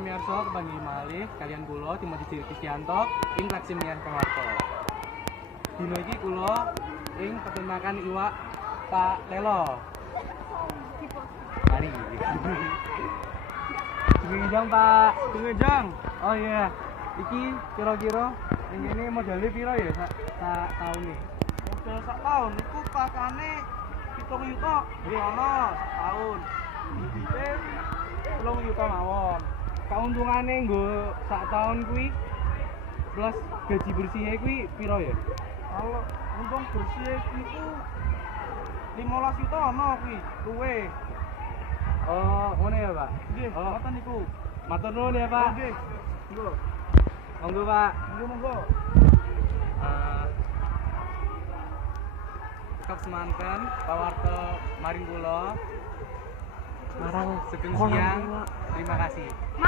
pamirsa kepanggih malih kalian kula Timothy Kristianto ing Laksimian Pawarta. Dina iki kula ing peternakan iwak Pak Lelo. Mari. Tunggejang Pak, tunggejang. Oh iya. Iki kira-kira ning kene modale pira ya sak taune? Modal sak tahun iku pakane 7 juta. Ono tahun. Bibite 3 juta mawon. Kauntungane nggo sak tahun kuwi plus gaji bersihnya kuwi pira ya? Kalau untung bersih iku 15 juta ono kuwi, luwe. Oh, ngono ya, Pak. Nggih, Oh, ngoten niku. matur nuwun ya, Pak. Nggih. Monggo. Monggo, Pak. Monggo. Tetap semanten pawarta maring kula. Marang Sugeng siang. Terima kasih.